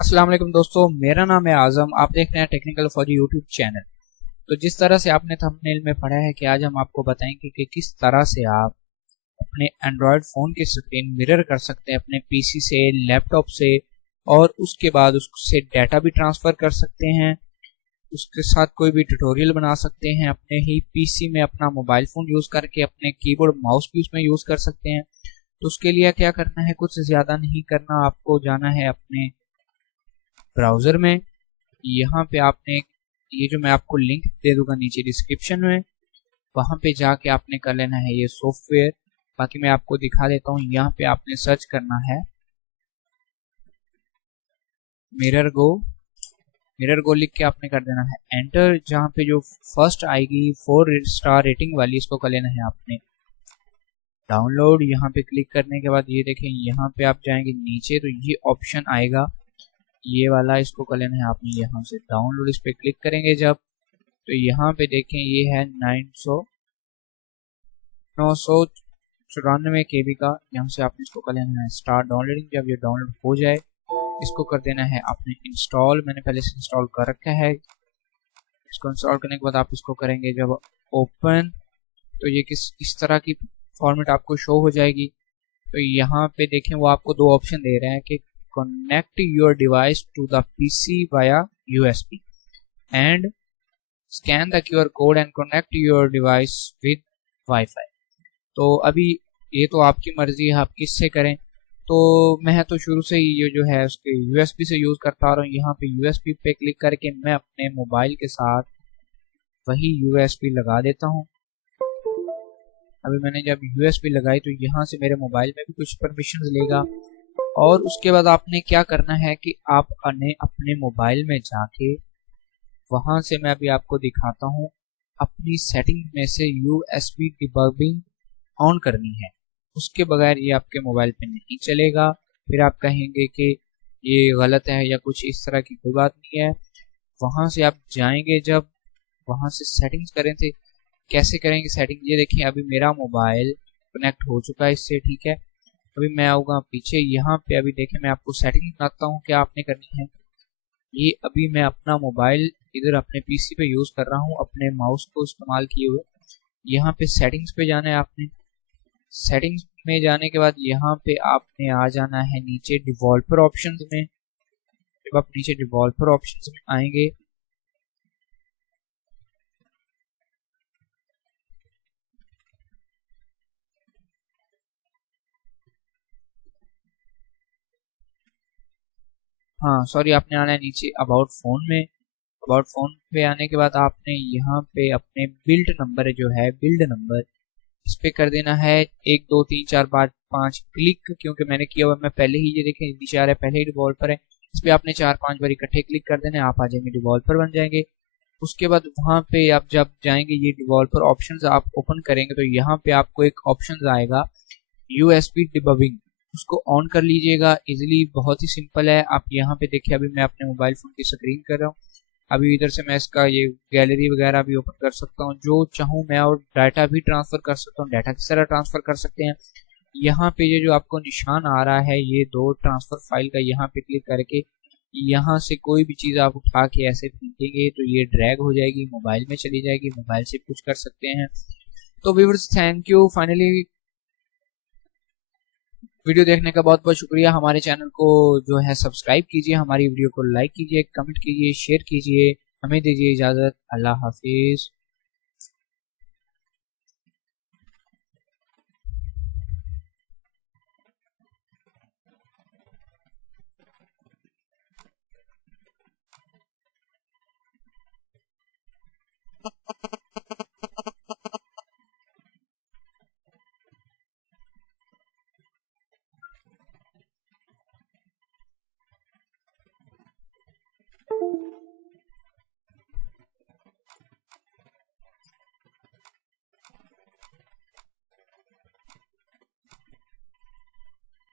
अस्सलाम वालेकुम दोस्तों, मेरा नाम है आजम। आप देख रहे हैं टेक्निकल फौजी यूट्यूब चैनल। तो जिस तरह से आपने थंबनेल में पढ़ा है कि आज हम आपको बताएंगे कि किस तरह से आप अपने एंड्रॉयड फ़ोन की स्क्रीन मिरर कर सकते हैं अपने पीसी से, लैपटॉप से, और उसके बाद उससे डाटा भी ट्रांसफ़र कर सकते हैं। उसके साथ कोई भी ट्यूटोरियल बना सकते हैं अपने ही पीसी में, अपना मोबाइल फ़ोन यूज़ करके अपने कीबोर्ड माउस भी उसमें यूज़ कर सकते हैं। तो उसके लिए क्या करना है, कुछ ज़्यादा नहीं करना, आपको जाना है अपने ब्राउज़र में। यहाँ पे आपने ये जो मैं आपको लिंक दे दूंगा नीचे डिस्क्रिप्शन में, वहाँ पे जाके आपने कर लेना है ये सॉफ्टवेयर। बाकी मैं आपको दिखा देता हूँ। यहाँ पे आपने सर्च करना है मिरर गो लिख के आपने कर देना है एंटर। जहाँ पे जो फर्स्ट आएगी 4 स्टार रेटिंग वाली, इसको कर लेना है आपने डाउनलोड। यहाँ पे क्लिक करने के बाद ये देखें, यहाँ पे आप जाएंगे नीचे तो ये ऑप्शन आएगा ये वाला, इसको कर लेना है आपने यहाँ से डाउनलोड। इस पे क्लिक करेंगे जब, तो यहाँ पे देखें ये है 994 KB का। यहाँ से आपने इसको कर लेना है स्टार्ट डाउनलोडिंग। जब ये डाउनलोड हो जाए इसको कर देना है आपने इंस्टॉल। मैंने पहले से इंस्टॉल कर रखा है। इसको इंस्टॉल करने के बाद आप इसको करेंगे जब ओपन, तो ये इस तरह की फॉर्मेट आपको शो हो जाएगी। तो यहाँ पे देखें वो आपको दो ऑप्शन दे रहे हैं कि connect your device to the PC via USB and scan the QR code and connect your device with Wi-Fi। तो अभी ये तो आपकी मर्जी है आप किससे करें। तो मैं तो शुरू से ही ये जो है उसके USB से यूज़ करता आ रहा हूँ। यहाँ पे USB पे क्लिक करके मैं अपने मोबाइल के साथ वही USB लगा देता हूँ। अभी मैंने जब USB लगाई तो यहाँ से मेरे मोबाइल में भी कुछ परमिशन लेगा। और उसके बाद आपने क्या करना है कि आप अपने मोबाइल में जाके वहां से, मैं अभी आपको दिखाता हूँ, अपनी सेटिंग में से USB डिबगिंग ऑन करनी है। उसके बगैर ये आपके मोबाइल पे नहीं चलेगा। फिर आप कहेंगे कि ये गलत है या कुछ इस तरह की कोई बात नहीं है। वहां से आप जाएंगे जब, वहां से सेटिंग्स करें थे। कैसे करेंगे सेटिंग, ये देखिए अभी मेरा मोबाइल कनेक्ट हो चुका है इससे, ठीक है। अभी मैं आऊँगा पीछे, यहाँ पे अभी देखें मैं आपको सेटिंग बताता हूँ क्या आपने करनी है। ये अभी मैं अपना मोबाइल इधर अपने पीसी पे यूज़ कर रहा हूँ अपने माउस को इस्तेमाल किए हुए। यहाँ पे सेटिंग्स पे जाना है आपने। सेटिंग्स में जाने के बाद यहाँ पे आपने आ जाना है नीचे डिवॉल्पर ऑप्शंस में। जब आप नीचे डिवॉल्पर ऑप्शंस में आएंगे हाँ सॉरी, आपने आना है नीचे अबाउट फ़ोन में। अबाउट फ़ोन पे आने के बाद आपने यहाँ पे अपने बिल्ड नंबर जो है, बिल्ड नंबर इस पे कर देना है 1 2 3 4 5 5 क्लिक। क्योंकि मैंने किया हुआ, मैं पहले ही, ये देखें नीचे आ रहा है पहले ही डिवॉल्पर है। इस पे आपने 4-5 बार इकट्ठे क्लिक कर देना है, आप आ जाएंगे डिवॉल्पर बन जाएंगे। उसके बाद वहाँ पे आप जब जाएंगे ये डिवॉल्पर ऑप्शंस आप ओपन करेंगे तो यहाँ पे आपको एक ऑप्शन आएगा USB डिबगिंग, उसको ऑन कर लीजिएगा। इजीली बहुत ही सिंपल है। आप यहाँ पे देखिए अभी मैं अपने मोबाइल फ़ोन की स्क्रीन कर रहा हूँ। अभी इधर से मैं इसका ये गैलरी वगैरह भी ओपन कर सकता हूँ जो चाहूँ मैं, और डाटा भी ट्रांसफ़र कर सकता हूँ। डाटा किस तरह ट्रांसफ़र कर सकते हैं, यहाँ पे ये जो आपको निशान आ रहा है ये दो ट्रांसफ़र फाइल का, यहाँ पे क्लिक करके यहाँ से कोई भी चीज़ आप उठा के ऐसे फेंकेंगे तो ये ड्रैग हो जाएगी, मोबाइल में चली जाएगी, मोबाइल से कुछ कर सकते हैं। तो viewers thank you. Finally video देखने का बहुत बहुत शुक्रिया। हमारे चैनल को जो है सब्सक्राइब कीजिए, हमारी वीडियो को लाइक कीजिए, कमेंट कीजिए, शेयर कीजिए। हमें दीजिए इजाज़त। अल्लाह हाफिज़।